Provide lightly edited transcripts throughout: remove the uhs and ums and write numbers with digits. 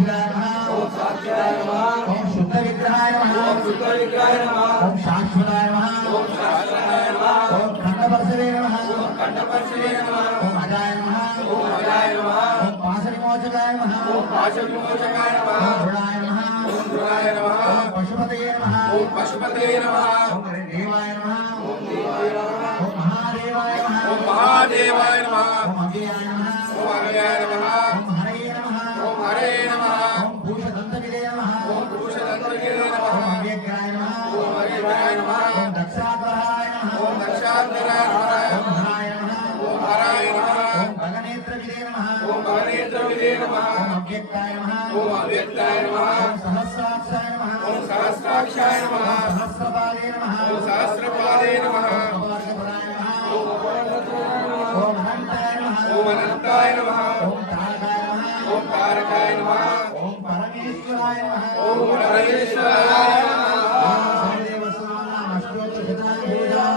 साक्षिदाय नमः ओम साक्षिदाय नमः ओम शुद्ध विग्रहाय नमः ओम शुद्ध विग्रहाय नमः ओम शाश्वताय नमः ओम शाश्वताय नमः ओम खंडपर्शवे नमः ओम खंडपर्शवे नमः ओम अजाय नमः ओम अजाय नमः ओम पाशविमोचकाय नमः ओम पाशविमोचकाय नमः ओम धृणाय नमः ओम धृणाय नमः ओम पशुपतये नमः ओम पशुपतये नमः ओम देवाय नमः ओम देवाय नमः ओम महादेवाय नमः ओम महादेवाय नमः ओम अव्ययाय नमः ओम अव्ययाय नमः ओम हरये नमः ओम हरये नमः ओम भूषदन्तविदे नमः ओम भूषदन्तविदे नमः ओम अव्यग्राय नमः ओम अव्यग्राय नमः ओम दक्षाध्वराय नमः ओम दक्षाध्वराय नमः ओम हराय नमः ओम हराय नमः ओम भगनेत्रविदे नमः ओम भगनेत्रविदे नमः ओम अव्यक्ताय नमः ओम अव्यक्ताय नमः ओम सहस्राक्षाय नमः ओम सहस्राक्षाय नमः ओम सहस्रपादे नमः ओम सहस्रपादे नमः ओम अनंताय नमः ओम अनंताय नमः ओम तारकाय नमः ओम तारकाय नमः ओम परमेश्वराय नमः ओम परमेश्वराय नमः ओम सर्वदेवस्वानाम अष्टोत्तर शतानि पूजां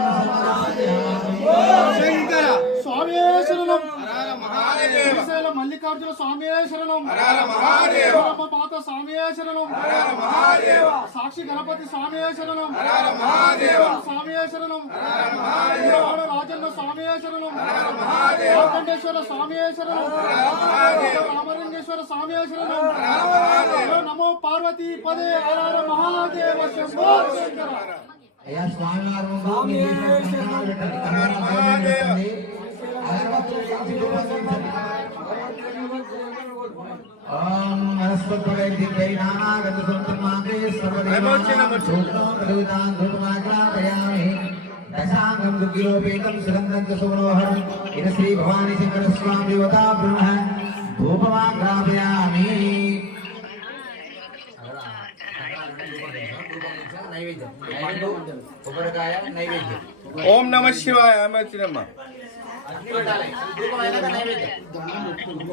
शंकर स्वामी शरणम हर महादेव శ్రీశైల మల్లికార్జున స్వామి శరణం హర మహాదేవ మాత స్వామి శరణం హర మహాదేవ సాక్షి గణపతి స్వామి శరణం హర మహాదేవ స్వామి శరణం హర మహాదేవ రాజన్న స్వామి శరణం హర మహాదేవ కోటేశ్వర స్వామి శరణం హర మహాదేవ రామలింగేశ్వర స్వామి శరణం హర మహాదేవ నమో పార్వతీ పదే హర హర మహాదేవ శంభో శంకర అయ్యా స్వామివారు స్వామి హర మహాదేవ ओम नमस्ते नानागत संतमागे सर्वदेवानां धूपमाग्रापयामि दशांगं दुर्गिलोपेतं सुगन्धं च सुमनोहरं इन श्री भवानी शंकर स्वामी देवता ब्रह्म धूपमाग्रापयामि ओम नमः शिवाय आमेचिनम्मा